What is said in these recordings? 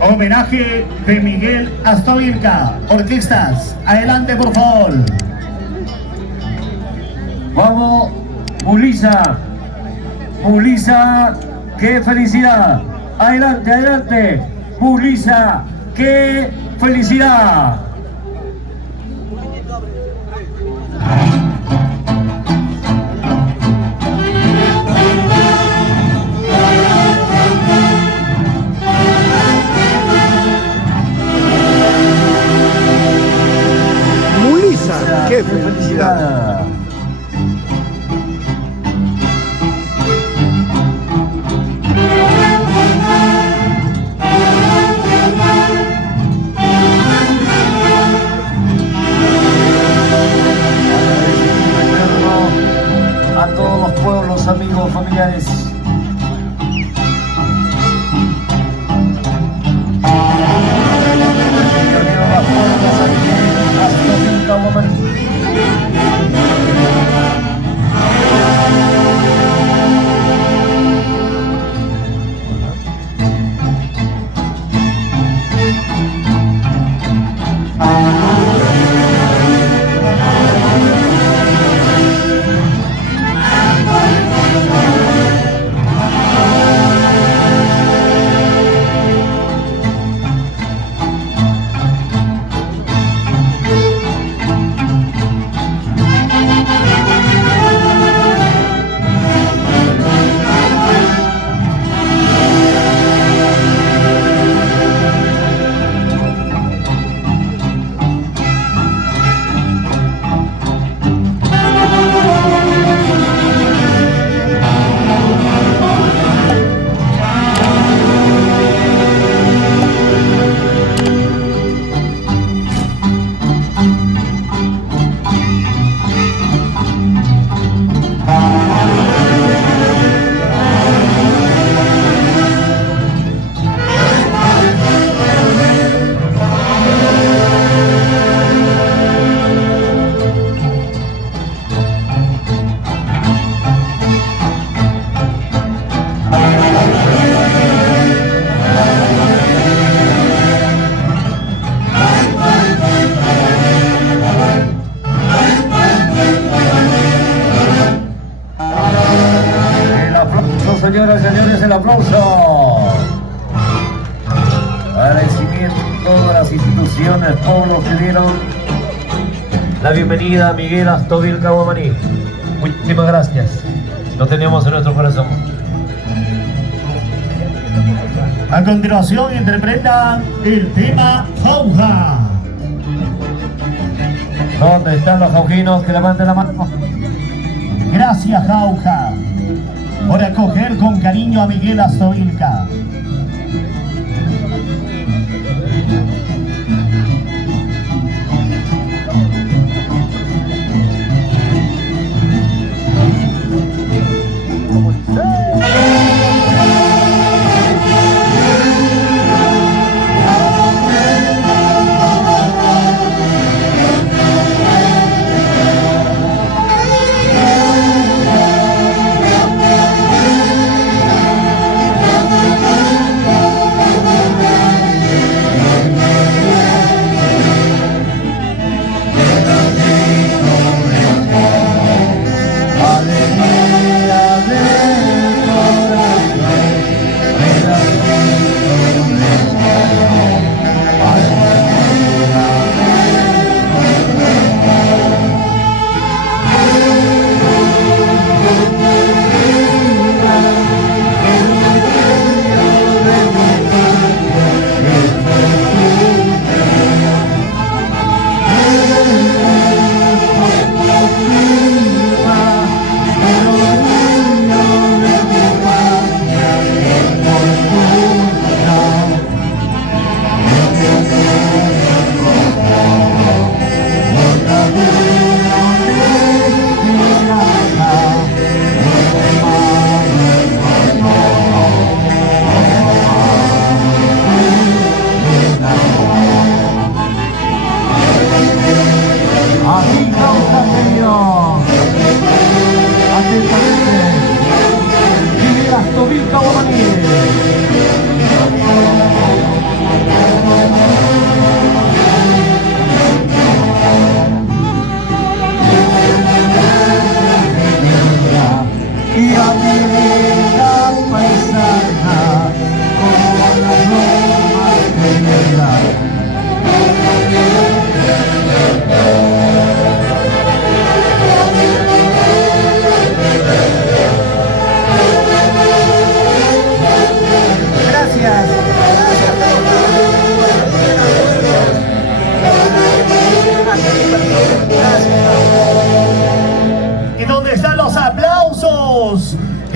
Homenaje de Miguel Astovilca. Orquestas, adelante por favor. Vamos, Mulisa. Mulisa, qué felicidad. Adelante, adelante. Mulisa, qué felicidad. Mulisa, qué felicidad. A todos los pueblos, amigos, familiares. Señoras y señores, el aplauso. Agradecimiento a todas las instituciones, pueblos que dieron la bienvenida a Miguel Astovilca Guamaní. Muchísimas gracias. Lo tenemos en nuestro corazón. A continuación interpreta el tema Jauja. ¿Dónde están los jaujinos? Que levanten la mano. Gracias, Jauja, por acoger con cariño a Miguel Astovilca.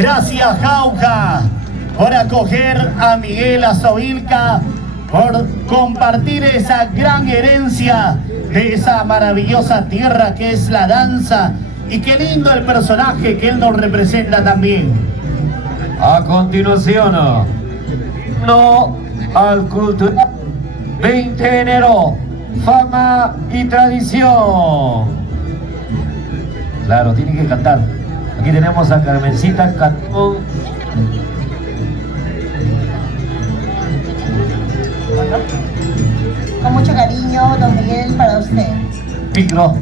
Gracias, Jauja, por acoger a Miguel Astovilca, por compartir esa gran herencia de esa maravillosa tierra que es la danza. Y qué lindo el personaje que él nos representa también. A continuación, no al cultural 20 de enero, fama y tradición. Claro, tiene que cantar. Aquí tenemos a Carmencita Cantón. Con mucho cariño, don Miguel, para usted. Micro.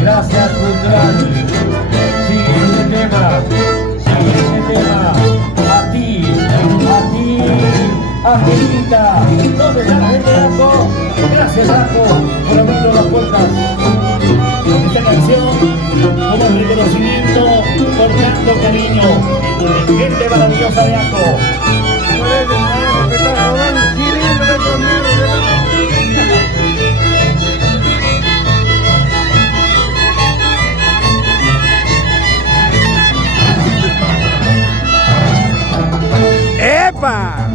Gracias, cultural. Siguiente tema. A ti, Angelita. ¿Dónde está la gente de Aco? Gracias, Aco, por abrirnos las puertas. Esta canción como reconocimiento por tanto cariño. Gente maravillosa de Aco. ¡Epa!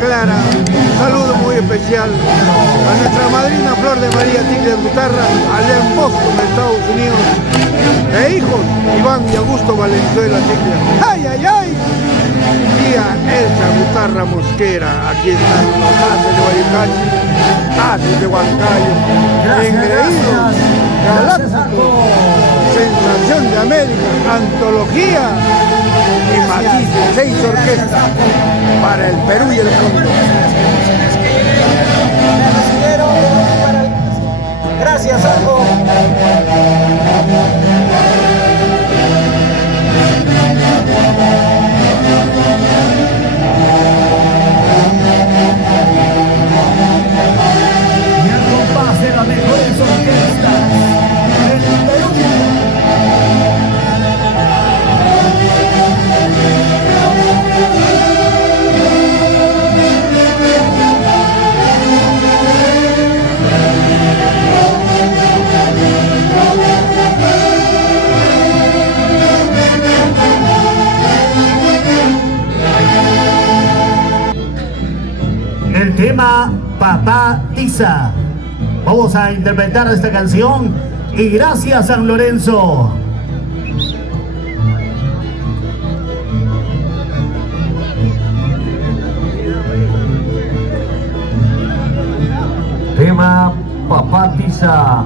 Clara. Un saludo muy especial a nuestra madrina Flor de María Tigres Guitarra, allá en Boston, Estados Unidos. E hijos, Iván y Augusto Valenzuela Tigres. ¡Ay, ay, ay! Tía Elsa Guitarra Mosquera, aquí están los haces de Guaycachi, haces de Huancayo, engreídos, galácticos, sensación de América, antología y matices, 6 orquestas para el Perú y el mundo. Gracias, Aljo. Y al compás de las mejores orquestas del Perú. El tema Papá Tiza. Vamos a interpretar esta canción y gracias San Lorenzo. Tema Papá Tiza.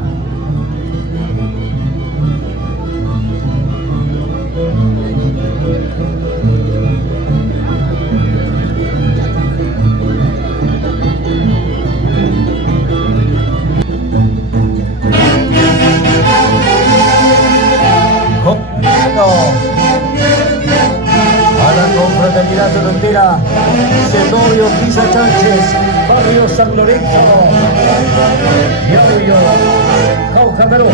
A la confraternidad frontera, Zenobio Tiza Sánchez, barrio San Lorenzo, Diario Jauja, Perú.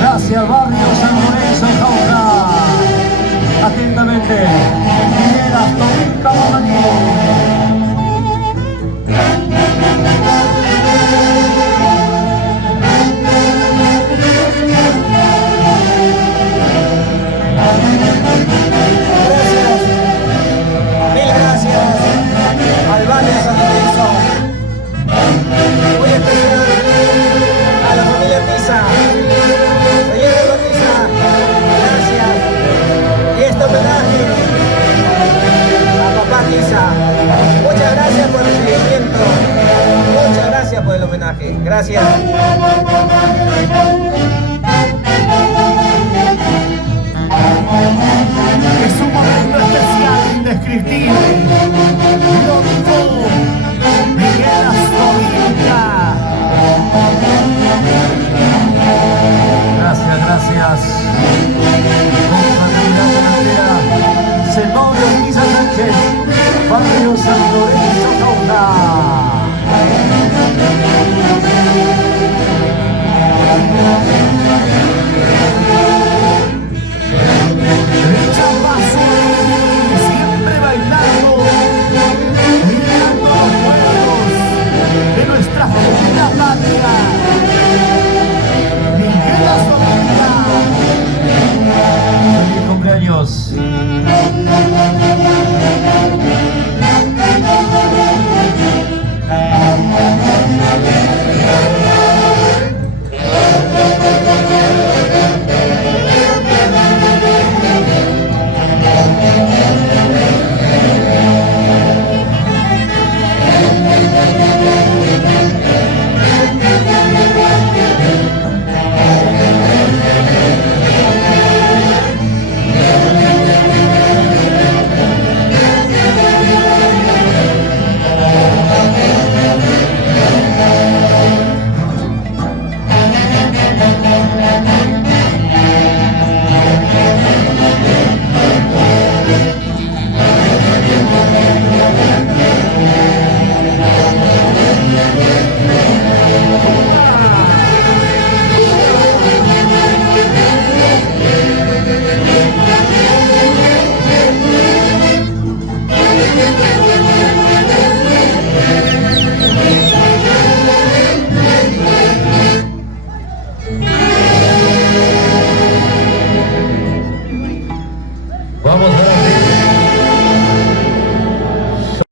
Gracias, barrio San Lorenzo, Jauja. Atentamente, Miguel Astor Cabomaní. Mil gracias al barrio San Lorenzo. Muy especial a la familia Tiza. Señor Tiza, gracias. Y este homenaje a papá Tiza. Muchas gracias por el seguimiento. Muchas gracias por el homenaje. Gracias. Es un momento especial, indescriptible. Lo dijo Miguel Astor. Gracias, gracias. Confraternidad frontera, Zenobio Tiza Sánchez, barrio San Lorenzo, Jauja. Siempre bailando, mirando los pueblos de nuestra querida patria. Miguel Astor. Feliz cumpleaños. Vamos